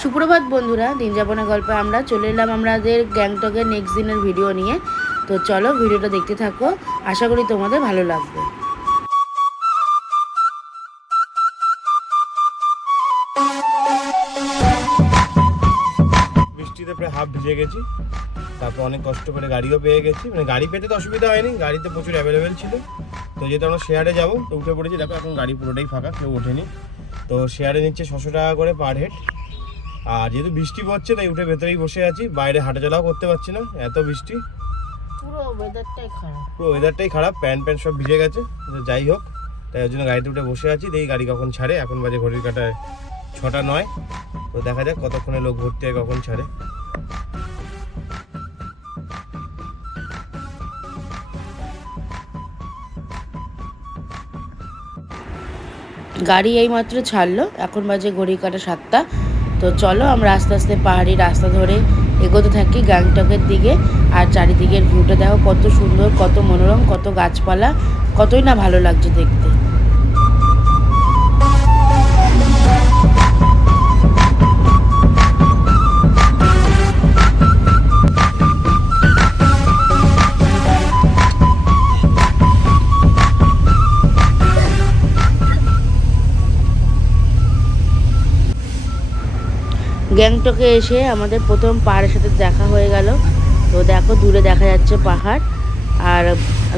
সুপ্রভাত বন্ধুরা, দিন যাপনের গল্পে আমরা চলে এলাম আমাদের গ্যাংটকের নেক্সট দিনের ভিডিও নিয়ে। তো চলো ভিডিওটা দেখতে থাকো, আশা করি তোমাদের ভালো লাগবে। বৃষ্টিতে প্রায় হাফ ভিজে গেছি, তারপর অনেক কষ্ট করে গাড়িও পেয়ে গেছি। মানে গাড়ি পেতে তো অসুবিধা হয়নি, গাড়িতে প্রচুর অ্যাভেলেবেল ছিল। তো যেহেতু আমরা শেয়ারে যাবো তো উঠে পড়েছি। দেখো এখন গাড়ি পুরোটাই ফাঁকা, কেউ ওঠেনি। তো শেয়ারে নিচ্ছে 600 টাকা করে পার হেড। আর যেহেতু বৃষ্টি পড়ছে তাই উঠে ভেতরেই বসে আছি, বাইরে হাঁটাচলাও করতে পারছি না, এত বৃষ্টি। পুরো ওয়েদারটাই খারাপ, প্যান্ট সব ভিজে গেছে। যাই হোক, তাই ওই জন্য গাড়িতে উঠে বসে আছি। দেখি গাড়ি কখন ছাড়ে। এখন বাজে ঘড়ির কাঁটায় 6টা 9। তো দেখা যাক কতক্ষণে লোক ভর্তি হয়, কখন ছাড়ে। গাড়ি এইমাত্র ছাড়লো, এখন বাজে ঘড়ির কাঁটা 7টা। তো চলো আমরা আস্তে আস্তে পাহাড়ি রাস্তা ধরে এগোতে থাকি গ্যাংটকের দিকে। আর চারিদিকের ভিউটা দেখো কত সুন্দর, কত মনোরম, কত গাছপালা, কতই না ভালো লাগছে দেখতে। গ্যাংটকে এসে আমাদের প্রথম পাহাড়ের সাথে দেখা হয়ে গেল। তো দেখো দূরে দেখা যাচ্ছে পাহাড়। আর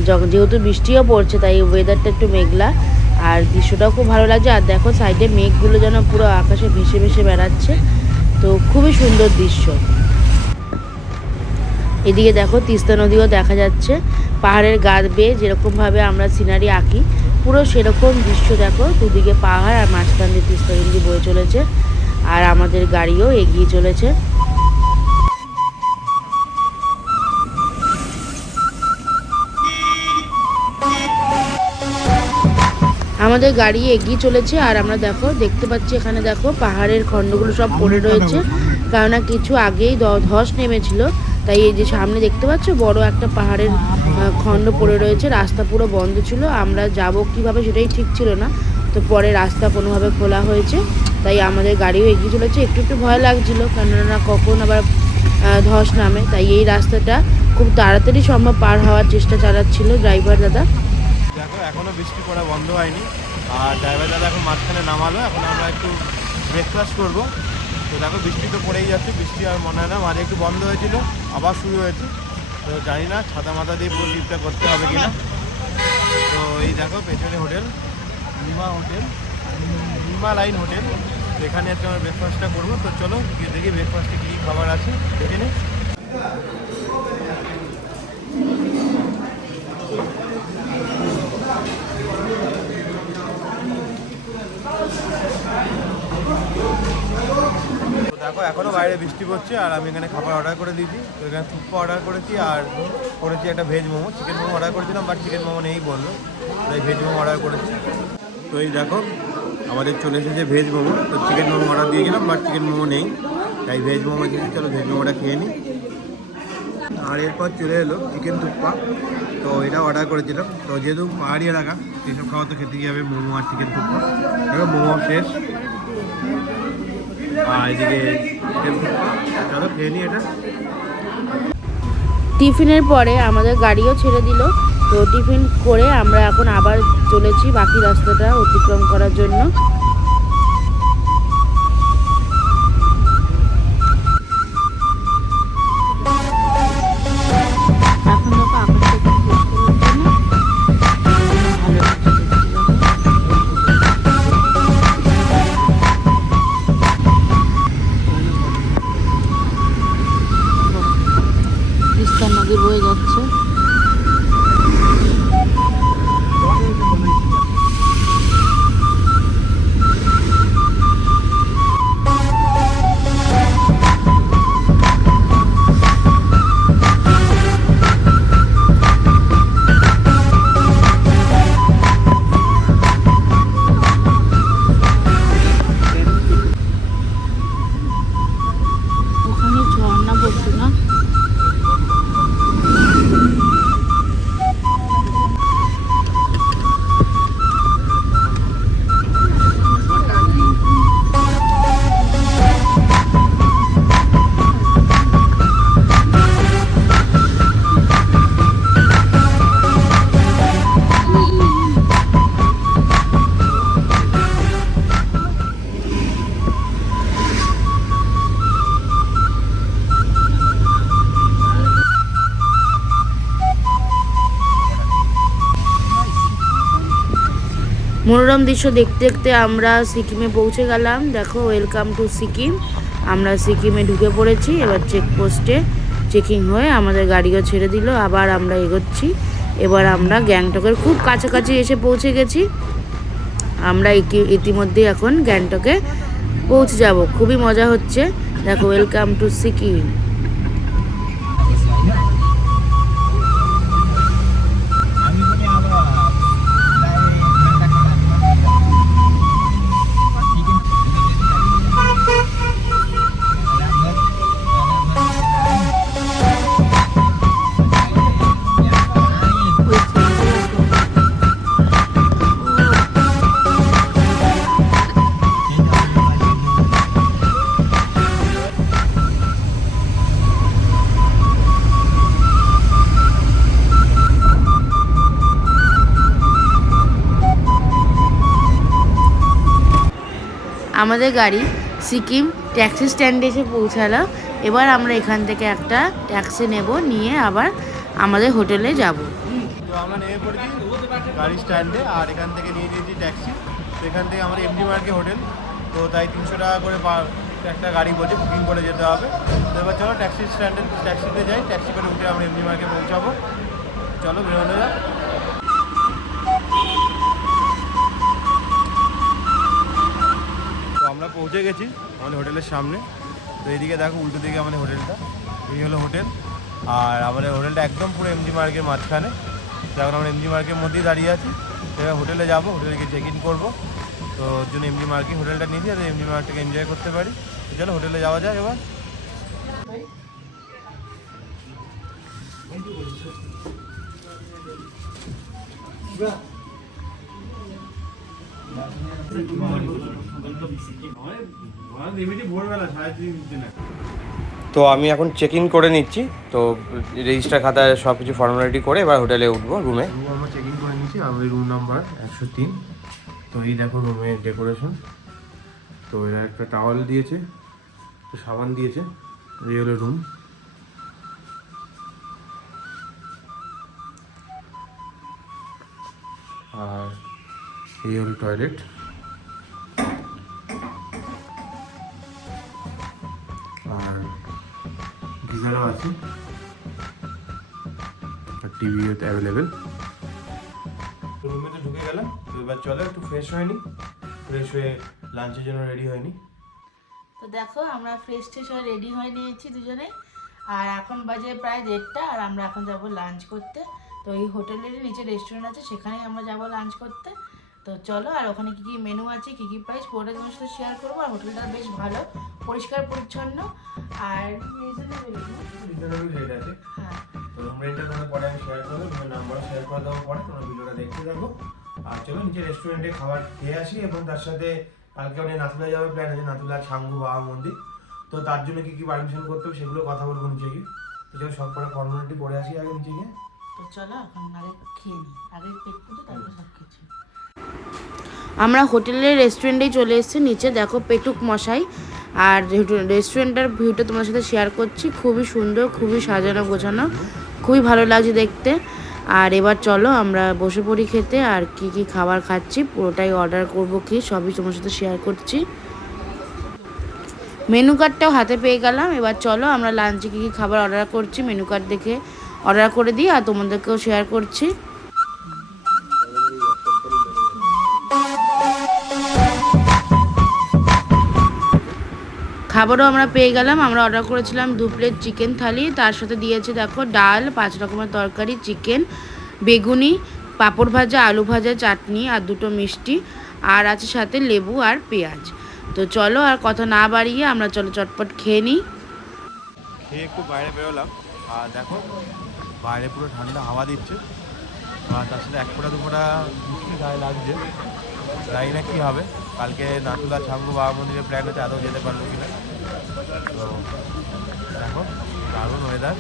যেহেতু বৃষ্টিও পড়ছে তাই ওয়েদারটা একটু মেঘলা, আর দৃশ্যটাও খুব ভালো লাগছে। আর দেখো সাইডে মেঘগুলো যেন পুরো আকাশে ভেসে ভেসে বেড়াচ্ছে। তো খুবই সুন্দর দৃশ্য। এদিকে দেখো তিস্তা নদীও দেখা যাচ্ছে। পাহাড়ের গা বেয়ে যেরকমভাবে আমরা সিনারি আঁকি, পুরো সেরকম দৃশ্য দেখো। দুদিকে পাহাড় আর মাঝখান দিয়ে তিস্তা নদী বয়ে চলেছে। আর আমাদের গাড়িও এগিয়ে চলেছে। আমাদের গাড়ি এগিয়ে চলেছে আর আমরা দেখতে পাচ্ছি এখানে দেখো পাহাড়ের খণ্ডগুলো সব পড়ে রয়েছে, কেননা কিছু আগেই ধস নেমেছিল। তাই এই যে সামনে দেখতে পাচ্ছ বড় একটা পাহাড়ের খণ্ড পড়ে রয়েছে। রাস্তা পুরো বন্ধ ছিল, আমরা যাব কিভাবে সেটাই ঠিক ছিল না। তো পরে রাস্তা কোনোভাবে খোলা হয়েছে, তাই আমাদের গাড়িও এগিয়ে চলেছে। একটু একটু ভয় লাগছিল, কেননা কখন আবার ধস নামে। তাই এই রাস্তাটা খুব তাড়াতাড়ি সম্ভব পার হওয়ার চেষ্টা চালাচ্ছিল ড্রাইভার দাদা। দেখো এখনো বৃষ্টি পড়া বন্ধ হয়নি, আর ড্রাইভার দাদা এখন মাঝখানে নামালো। এখন আমরা একটু ব্রেকফাস্ট করবো। তো দেখো বৃষ্টি তো পড়েই যাচ্ছে, বৃষ্টি আর মনে হয় না। মাঝে একটু বন্ধ হয়েছিল, আবার শুরু হয়েছে। তো জানি না ছাতা মাথা দিয়ে পুরো ট্রিপটা করতে হবে কিনা। তো এই দেখো পেছনে হোটেল, লিমা লাইন হোটেল। এখানে আজকে আমরা ব্রেকফাস্টটা করবো। তো চলো গিয়ে দেখি ব্রেকফাস্টে কী খাবার আছে, দেখে নিই। দেখো এখনও বাইরে বৃষ্টি পড়ছে, আর আমি এখানে খাবার অর্ডার করে দিয়েছি। তো এখানে থুপ্পা অর্ডার করেছি, আর করেছি একটা veg momo. Chicken momo order করেছিলাম, বাট চিকেন মোমো নেই বললো, তাই ভেজ মোমো অর্ডার করেছি। তো এই দেখো আমাদের চলে এসেছে ভেজ মোমো। তো চিকেন মোমো অর্ডার দিয়ে গেলাম, বাট চিকেন মোমো নেই, তাই ভেজ মোমো এসেছি। চলো ভেজ মোমোটা খেয়ে নিই। আর এরপর চলে এলো চিকেন থুপ্পা। তো এটা অর্ডার করেছিলাম। তো যেহেতু পাহাড়ি এলাকা, এইসব খাবার তো খেতেই হবে, মোমো আর চিকেন থুপ্পা। দেখো মোমো শেষ, আর এদিকে চিকেন থুপ্পা। চলো খেয়ে নিই এটা। টিফিনের পরে আমাদের গাড়িও ছেড়ে দিল। তো টিফিন করে আমরা এখন আবার চলেছি বাকি রাস্তাটা অতিক্রম করার জন্য। তিস্তা নদী বয়ে যাচ্ছে। মনোরম দৃশ্য দেখতে দেখতে আমরা সিকিমে পৌঁছে গেলাম। দেখো, ওয়েলকাম টু সিকিম। আমরা সিকিমে ঢুকে পড়েছি। এবার চেকপোস্টে চেকিং হয়ে আমাদের গাড়িও ছেড়ে দিল। আবার আমরা এগোচ্ছি। এবার আমরা গ্যাংটকের খুব কাছাকাছি এসে পৌঁছে গেছি। আমরা ইতিমধ্যে এখন গ্যাংটকে পৌঁছে যাব। খুবই মজা হচ্ছে। দেখো, ওয়েলকাম টু সিকিম। আমাদের গাড়ি সিকিম ট্যাক্সি স্ট্যান্ডে এসে পৌঁছালো। এবার আমরা এখান থেকে একটা ট্যাক্সি নেব, নিয়ে আবার আমাদের হোটেলে যাব। তো আমরা নেমে পড়েছি গাড়ি স্ট্যান্ডে, আর এখান থেকে নিয়ে নিয়েছি ট্যাক্সি। তো এখান থেকে আমার এমজি মার্কে হোটেল, তো তাই 300 টাকা করে একটা গাড়ি বলছে বুকিং করে যেতে হবে। তো এবার চলো ট্যাক্সি স্ট্যান্ডে ট্যাক্সিতে যাই, ট্যাক্সি করে উঠে আমরা এমজি মার্কে পৌঁছাবো। চলো বেরোনো যাক। তো আমরা পৌঁছে গেছি আমাদের হোটেলের সামনে। তো এইদিকে দেখো, উল্টো দিকে আমাদের হোটেলটা, এই হলো হোটেল। আর আমাদের হোটেলটা একদম পুরো এমজি মার্কের মাঝখানে। তো এখন আমরা এমজি মার্কের মধ্যেই দাঁড়িয়ে আছি। তো এবার হোটেলে যাবো, হোটেলে গিয়ে চেক ইন করবো। তো ওর জন্য এমজি মার্কে হোটেলটা নিয়েছি, আর এমজি মার্কটাকে এনজয় করতে পারি। তো চলো হোটেলে যাওয়া যায় এবার। তো আমি এখন চেক ইন করে নিচ্ছি। তো রেজিস্টার খাতায় সব কিছু ফর্মালিটি করে এবার হোটেলে উঠবো। রুমে আমরা চেক ইন করে নিচ্ছি। আমাদের রুম নাম্বার 103। তো এই দেখো রুমের ডেকোরেশন। তো এরা একটা টাওয়াল দিয়েছে, তো সাবান দিয়েছে। এই হলো রুম। আর এই হলো টয়লেট। আর গিজারও আছে, আর টিভিও অ্যাভেলেবেল। রুমে তো ঢুকে গেলাম। তো এবার চলো একটু ফ্রেশ হয়ে নি, ফ্রেশ হয়ে লাঞ্চের জন্য রেডি হয়নি। তো দেখো, আমরা ফ্রেশ ট্রেশ হয়ে রেডি হয়ে নিয়েছি দুজনে। আর এখন বাজে প্রায় 1:30, আর আমরা এখন যাব লাঞ্চ করতে। তো এই হোটেলেরই নিচে রেস্টুরেন্ট আছে, সেখানেই আমরা যাব লাঞ্চ করতে। তো চলো, আর ওখানে কী কী মেনু আছে, কী কী প্রাইস, পুরোটা তোমার সাথে শেয়ার করবো। আর হোটেলটা বেশ ভালো, পরিষ্কার পরিচ্ছন্ন আর রিজনেবল রেট আছে। হ্যাঁ। তো রুম রেটটা তোমাদের পরে আমি শেয়ার করবো, তোমার নাম্বারও শেয়ার করে দেওয়ার পরে তোমরা ভিডিওটা দেখতে থাকো। আর চলো নিচে রেস্টুরেন্টে খাবার খেয়ে আসি, এবং তার সাথে কালকে অনেক নাথুলা যাওয়ার প্ল্যান আছে, নাথুলা ছাঙ্গু বাবা মন্দির। তো তার জন্য কি কি পারমিশন করতে হবে সেগুলো কথা বলবো নিচে গিয়ে। তো চলো সব কটা ফর্মালিটি করে আসি আগে নিচে গিয়ে। তো চলো এখন আগে খেয়ে নিই, আগে পেট পুজো তারপরে সব কিছু। আমরা হোটেলের রেস্টুরেন্টেই চলে এসেছি। নিচে দেখো পেটুক মশাই। আর রেস্টুরেন্টের ভিউটা তোমার সাথে শেয়ার করছি। খুবই সুন্দর, খুবই সাজানো গোছানো, খুবই ভালো লাগছে দেখতে। আর এবার চলো আমরা বসে পড়ি খেতে। আর কি কি খাবার খাচ্ছি পুরোটাই অর্ডার করব, কি সবই তোমার সাথে শেয়ার করছি। মেনু কার্ডটাও হাতে পেয়ে গেলাম। এবার চলো আমরা লাঞ্চে কী কী খাবার অর্ডার করছি মেনু কার্ড দেখে অর্ডার করে দিই, আর তোমাদেরকেও শেয়ার করছি। খাবারও আমরা পেয়ে গেলাম। আমরা অর্ডার করেছিলাম 2 প্লেট চিকেন থালি, তার সাথে দিয়েছে দেখো ডাল, 5 রকমের তরকারি, চিকেন, বেগুনি, পাঁপড় ভাজা, আলু ভাজা, চাটনি আর 2টো মিষ্টি, আর আছে সাথে লেবু আর পেঁয়াজ। তো চলো আর কথা না বাড়িয়ে আমরা চলো চটপট খেয়ে নিই। খেয়ে একটু বাইরে বেরোলাম, আর দেখো বাইরে পুরো ঠান্ডা হাওয়া দিচ্ছে। আর তার সাথে 1 ফোঁটা 2 ফোঁটা বৃষ্টি গায়ে লাগছে। জানি না কী হবে। কালকে নাথুলা ছাঙ্গু বাবা মন্দিরের প্ল্যান হচ্ছে, আদৌ যেতে পারবো কিনা। তো দেখো দারুণ ওয়েদার,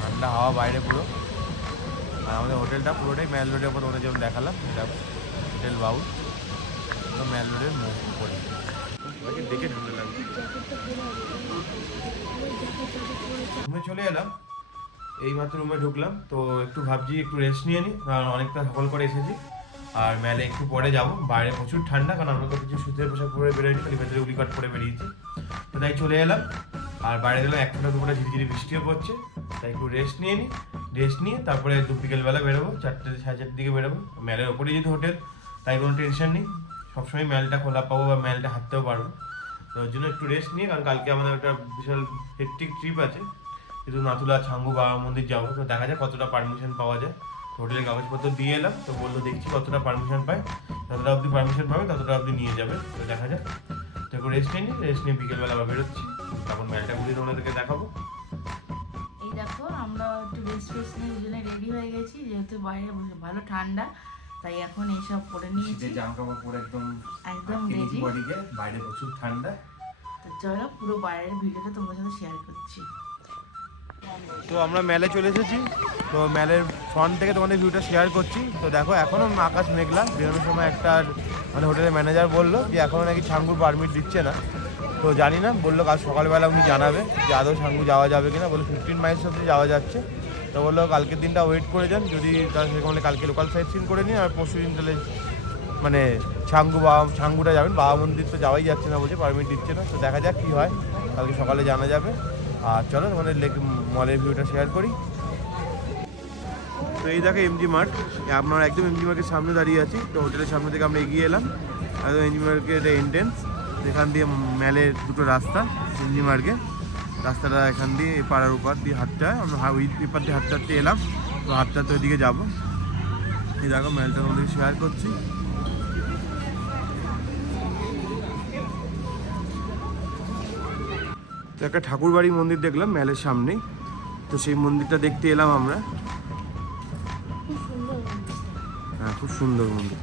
ঠান্ডা হাওয়া বাইরে পুরো। আর আমাদের হোটেলটা পুরোটাই ম্যাল রোডের ওপর, ওটা যেমন দেখালাম দেখো হোটেল বাউল, তো ম্যাল রোডের উপরে। দেখে ঠান্ডা লাগবে। রুমে চলে এলাম, এইমাত্র রুমে ঢুকলাম। তো একটু ভাবছি একটু রেস্ট নিয়ে নিই, কারণ অনেকটা সকাল করে এসেছি। আর মেলে একটু পরে যাব। বাইরে প্রচুর ঠান্ডা, কারণ আমরা তো কিছু শীতের পোশাক পরে বেরোয়নি, খালি ভেতরে উলিকট পরে বেরিয়েছি। তো তাই চলে এলাম। আর বাইরে গেলাম, এক ফোঁটা দুপুরে ঝিরিঝিরি বৃষ্টিও পড়ছে, তাই একটু রেস্ট নিয়ে নিই। রেস্ট নিয়ে তারপরে বিকেলবেলা বেরোবো, 4টে সাড়ে 4টের দিকে বেরোবো। মেলের ওপরেই যেহেতু হোটেল, তাই কোনো টেনশন নেই, সবসময় মেলটা খোলা পাবো বা মেলটা হাঁটতেও পারবো। তো ওর জন্য একটু রেস্ট নিয়ে, কারণ কালকে আমাদের একটা বিশাল হেক্টিক ট্রিপ আছে, যেহেতু নাথুলা ছাঙ্গু বাবা মন্দির যাবো। তো দেখা যায় কতটা পারমিশন পাওয়া যায়। হোটেলের কাগজপত্র দিয়ে এলাম, তো বললো দেখছি কতটা পারমিশন পাই, যতটা অবধি পারমিশন পাবে ততটা অবধি নিয়ে যাবে। তো দেখা যাক। তো একটু রেস্ট নিই, রেস্ট নিয়ে বিকেলবেলা আবার বেরোচ্ছি, তখন মেলটা ঘুরিয়ে তোমাদেরকে দেখাবো। এই দেখো আমরা একটু রেস্ট ফেস্ট নিয়ে দুজনে রেডি হয়ে গেছি, যেহেতু বাইরে ভালো ঠান্ডা, তাই এখন এইসব পরে নিয়েছি। জামা কাপড় পরে একদম রেডি। বডিকে, বাইরে প্রচুর ঠান্ডা। তো চলো পুরো বাইরের ভিডিওটা তোমার সাথে শেয়ার করছি। তো আমরা মেলে চলে এসেছি, তো মেলের ফ্রন্ট থেকে তোমাদের ভিউটা শেয়ার করছি। তো দেখো এখনও আকাশ মেঘলা। বেরোনোর সময় একটা মানে হোটেলের ম্যানেজার বললো যে এখনও নাকি ছাঙ্গুর পারমিট দিচ্ছে না। তো জানি না, বললো কাল সকালবেলা উনি জানাবে যে আদৌ ছাঙ্গু যাওয়া যাবে কিনা। বললো 15 মাইলস অব্দি যাওয়া যাচ্ছে। তো বললো কালকের দিনটা ওয়েট করে যান, যদি তারা সেরকম হলে কালকে লোকাল সাইট সিন করে নিন, আর পরশু দিন তাহলে মানে ছাঙ্গুটা যাবেন। বাবা মন্দির তো যাওয়াই যাচ্ছে না, বলছে পারমিট দিচ্ছে না। তো দেখা যাক কী হয়, কালকে সকালে জানা যাবে। আর চলো তোমাদের মলের ভিউটা শেয়ার করি। তো এই দেখো এমজি মার্ট, আপনার একদম এমজি মার্কের সামনে দাঁড়িয়ে আছি। তো হোটেলের সামনে থেকে আমরা এগিয়ে এলাম, একদম এমজি মার্কের এন্ট্রেন্স। এখান দিয়ে মেলের দুটো রাস্তা, এমজি মার্কের রাস্তাটা এখান দিয়ে পাড়ার উপর দিয়ে হাঁটতে হয়। আমরা এপার দিয়ে হাঁটতে হাঁটতে এলাম, তো হাঁটতে হাঁটতে ওইদিকে যাবো। এই দেখো মেলটা তোমাদেরকে শেয়ার করছি। তো একটা ঠাকুরবাড়ি মন্দির দেখলাম মেলের সামনেই, তো সেই মন্দিরটা দেখতে এলাম আমরা। হ্যাঁ, খুব সুন্দর মন্দির।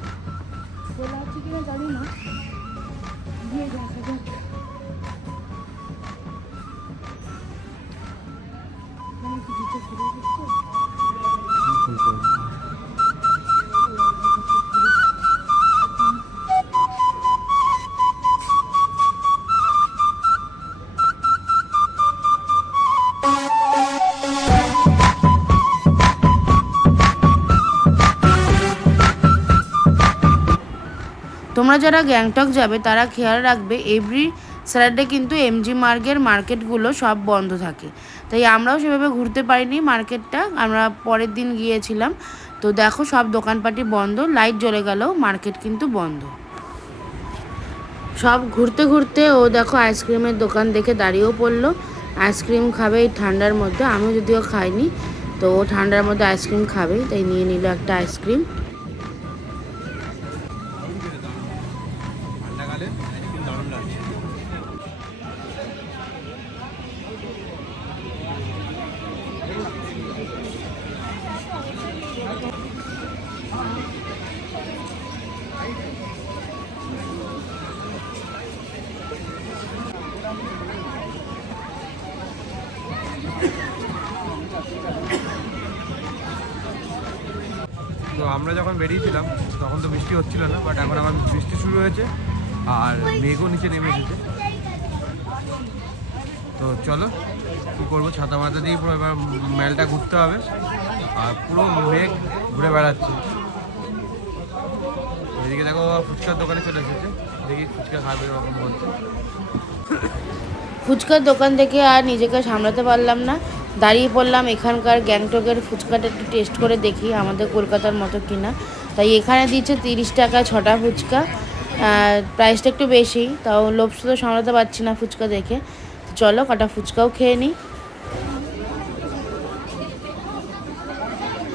তোমরা যারা গ্যাংটক যাবে তারা খেয়াল রাখবে, এভরি স্যাটারডে কিন্তু এমজি মার্গের মার্কেটগুলো সব বন্ধ থাকে। তাই আমরাও সেভাবে ঘুরতে পারিনি মার্কেটটা, আমরা পরের দিন গিয়েছিলাম। তো দেখো সব দোকানপাটি বন্ধ, লাইট জ্বলে গেলেও মার্কেট কিন্তু বন্ধ। সব ঘুরতে ঘুরতে ও দেখো আইসক্রিমের দোকান দেখে দাঁড়িয়েও পড়লো, আইসক্রিম খাবে এই ঠান্ডার মধ্যে। আমিও যদিও খাইনি, তো ও ঠান্ডার মধ্যে আইসক্রিম খাবে, তাই নিয়ে নিল একটা আইসক্রিম। তো আমরা যখন বেরিয়েছিলাম তখন তো বৃষ্টি হচ্ছিল না, বাট এখন আবার বৃষ্টি শুরু হয়েছে আর মেঘও নিচে নেমে এসেছে। তো চলো কী করবো, ছাতা মাথা দিয়ে পুরো এবার মেলটা ঘুরতে হবে। আর পুরো মেঘ ঘুরে বেড়াচ্ছে। এদিকে দেখো ফুচকার দোকানে চলে এসেছে, দেখি ফুচকা খাবে এরকম বলছে। ফুচকার দোকান থেকে আর নিজেকে সামলাতে পারলাম না, দাঁড়িয়ে পড়লাম এখানকার গ্যাংটকের ফুচকাটা একটু টেস্ট করে দেখি আমাদের কলকাতার মতো কিনা। তাই এখানে দিচ্ছে 30 টাকায় 6টা ফুচকা, প্রাইসটা একটু বেশি, তাও লোভ তো সামলাতে পারছি না ফুচকা দেখে। তো চলো কটা ফুচকাও খেয়ে নিই।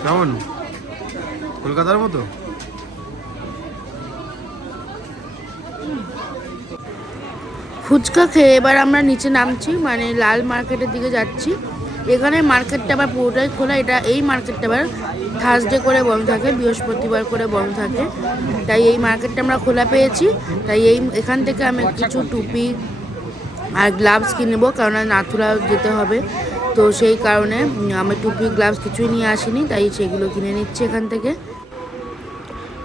কেমন কলকাতার মতো? ফুচকা খেয়ে এবার আমরা নিচে নামছি, মানে লাল মার্কেটের দিকে যাচ্ছি। এখানে মার্কেটটা আবার পুরোটাই খোলা, এই মার্কেটটা আবার থার্সডে করে বন্ধ থাকে, বৃহস্পতিবার করে বন্ধ থাকে। তাই এই মার্কেটটা আমরা খোলা পেয়েছি, তাই এখান থেকে আমি কিছু টুপি আর গ্লাভস কিনবো, কারণ নাথুরা যেতে হবে। তো সেই কারণে আমি টুপি গ্লাভস কিছুই নিয়ে আসিনি, তাই সেগুলো কিনে নিচ্ছি এখান থেকে।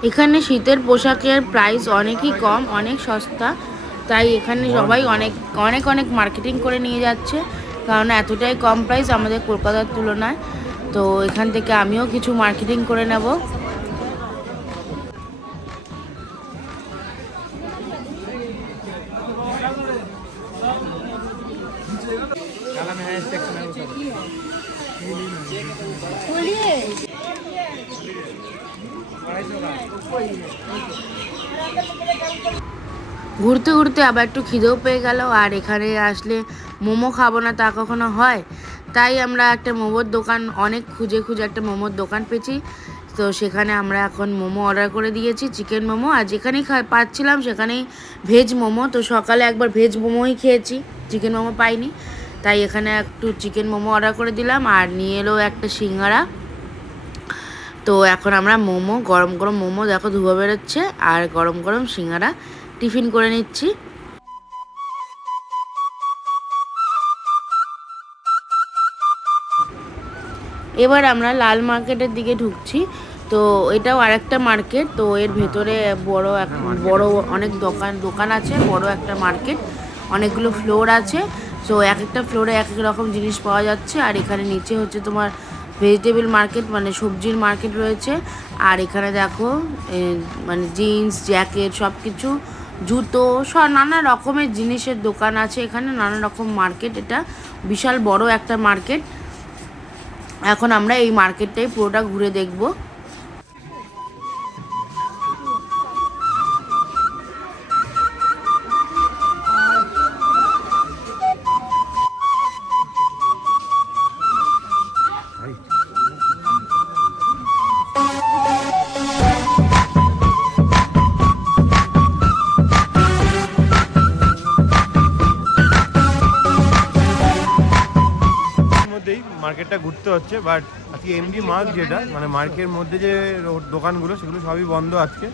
এখানে শীতের পোশাকের প্রাইস অনেকই কম, অনেক সস্তা, তাই এখানে সবাই অনেক অনেক অনেক মার্কেটিং করে নিয়ে যাচ্ছে, কারণ এতটাই কম প্রাইস আমাদের কলকাতার তুলনায়। তো এখান থেকে আমিও কিছু মার্কেটিং করে নেব। ঘুরতে ঘুরতে আবার একটু খিদেও পেয়ে গেল, আর এখানে আসলে মোমো খাবো না তা কখনো হয়, তাই আমরা একটা মোমোর দোকান অনেক খুঁজে খুঁজে একটা মোমোর দোকান পেয়েছি। তো সেখানে আমরা এখন মোমো অর্ডার করে দিয়েছি, চিকেন মোমো। আর যেখানেই পাচ্ছিলাম সেখানেই ভেজ মোমো। তো সকালে একবার ভেজ মোমোই খেয়েছি, চিকেন মোমো পাইনি, তাই এখানে একটু চিকেন মোমো অর্ডার করে দিলাম। আর নিয়ে এলো একটা সিঙ্গারা। তো এখন আমরা মোমো, গরম গরম মোমো দেখো ধোয়া বেরোচ্ছে, আর গরম গরম সিঙ্গারা টিফিন করে নিচ্ছি। এবার আমরা লাল মার্কেটের দিকে ঢুকছি। তো এটাও আরেকটা মার্কেট। তো এর ভেতরে বড় অনেক দোকান আছে, বড় একটা মার্কেট, অনেকগুলো ফ্লোর আছে। তো এক একটা ফ্লোরে এক এক রকম জিনিস পাওয়া যাচ্ছে। আর এখানে নিচে হচ্ছে তোমার ভেজিটেবল মার্কেট, মানে সবজির মার্কেট রয়েছে। আর এখানে দেখো মানে জিন্স, জ্যাকেট, সব কিছু, জুতো, সব নানা রকমের জিনিসের দোকান আছে এখানে, নানা রকম মার্কেট। এটা বিশাল বড় একটা মার্কেট। এখন আমরা এই মার্কেটটাই পুরোটা ঘুরে দেখব। মার্কেটটা ঘুরতে হচ্ছে, বাট আজকে এমডি মার্ক যেটা মানে মার্কেটের মধ্যে যে দোকানগুলো সেগুলো সবই বন্ধ আজকে।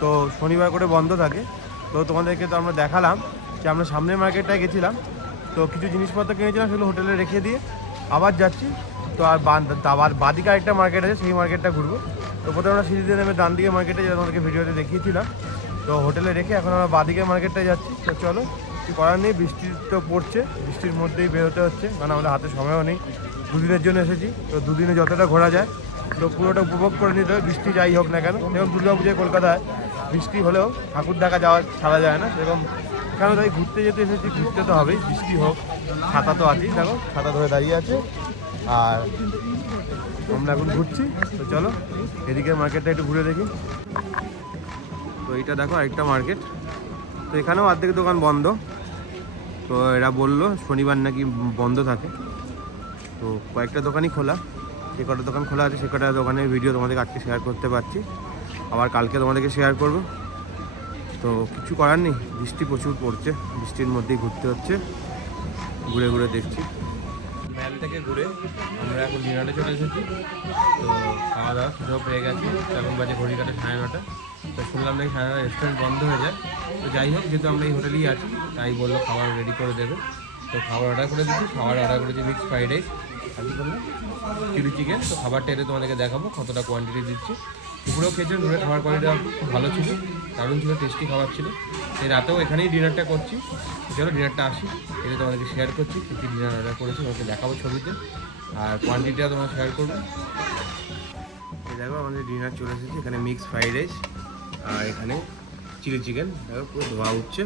তো শনিবার করে বন্ধ থাকে। তো তোমাদেরকে তো আমরা দেখালাম যে আমরা সামনের মার্কেটটায় গেছিলাম, তো কিছু জিনিসপত্র কিনেছিলাম, সেগুলো হোটেলে রেখে দিয়ে আবার যাচ্ছি। তো আর আবার বাদিকে আরেকটা মার্কেট আছে, সেই মার্কেটটা ঘুরবো। তো প্রথমে আমরা সিঁড়ি দিয়ে নেমে ডান দিকে মার্কেটে, যেটা তোমাদেরকে ভিডিওতে দেখিয়েছিলাম, তো হোটেলে রেখে এখন আমরা বাদিকের মার্কেটটায় যাচ্ছি। তো চলো, কিছু করার নেই, বৃষ্টি তো পড়ছে, বৃষ্টির মধ্যেই বেরোতে হচ্ছে, কারণ আমাদের হাতে সময়ও নেই। দুদিনের জন্য এসেছি, তো দুদিনে যতটা ঘোরা যায় তো পুরোটা উপভোগ করে নিতে হবে, বৃষ্টি যাই হোক না কেন। যেমন দুর্গাপুজোয় কলকাতায় বৃষ্টি হলেও ঠাকুর দেখা ছাড়া যায় না, সেরকম কেন তাই ঘুরতে যেতে এসেছি, ঘুরতে তো হবেই, বৃষ্টি হোক। ছাতা তো আছেই, দেখো ছাতা ধরে দাঁড়িয়ে আছে। আর আমরা এখন ঘুরছি। তো চলো এদিকের মার্কেটটা একটু ঘুরে দেখি। তো এইটা দেখো আরেকটা মার্কেট। তো এখানেও অর্ধেক দোকান বন্ধ। তো এরা বললো শনিবার নাকি বন্ধ থাকে। তো কয়েকটা দোকানই খোলা, যে কটা দোকান খোলা আছে সে কটা দোকানের ভিডিও তোমাদেরকে আজকে শেয়ার করতে পারছি, আবার কালকে তোমাদেরকে শেয়ার করব। তো কিছু করার নেই, বৃষ্টি প্রচুর পড়ছে, বৃষ্টির মধ্যেই ঘুরতে হচ্ছে, ঘুরে ঘুরে দেখছি। ম্যাল থেকে ঘুরে আমরা এখন ডিনারে চলে এসেছি। তো খাওয়া দাওয়া সুযোগ পেয়ে গেছি, এখন বাজে ঘড়ি কাটে 9:30। তো শুনলাম নাকি 9:30 রেস্টুরেন্ট বন্ধ হয়ে যায়। তো যাই হোক, যেহেতু আমরা এই হোটেলেই আছি তাই বললো খাবার রেডি করে দেবে। তো খাবার অর্ডার করে দিচ্ছি, খাবার অর্ডার করেছি মিক্সড ফ্রাইড রাইস, আর কি বললাম চিলি চিকেন। তো খাবারটা এলে তোমাদেরকে দেখাবো কতটা কোয়ান্টিটি দিচ্ছি। দুপুরেও খেয়েছেন, দুপুরে খাবার কোয়ালিটিটা খুব ভালো ছিল, দারুণ ছিল, টেস্টি খাবার ছিল। এই রাতেও এখানেই ডিনারটা করছি। চলো ডিনারটা আসি, এটা তোমাদেরকে শেয়ার করছি, কী কী ডিনার অর্ডার করেছি তোমাকে দেখাবো ছবিতে, আর কোয়ান্টিটিটা তোমাকে শেয়ার করবো। এই দেখো আমাদের ডিনার চলে এসেছে, এখানে মিক্সড ফ্রাইড রাইস আর এখানে চিলি চিকেন। দেখো পুরো ধোয়া উঠছে,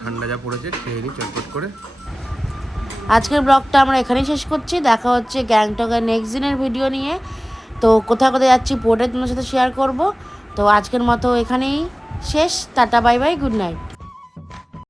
ঠান্ডা যা পড়েছে, খেয়ে নিই চটপট করে। আজকের ব্লগটা আমরা এখানেই শেষ করছি। দেখা হচ্ছে গ্যাংটকের নেক্সট দিনের ভিডিও নিয়ে। তো কোথায় কোথায় যাচ্ছি পুরোটাই তোমার সাথে শেয়ার করব। তো আজকের মতো এখানেই শেষ। Tata, bye bye, good night.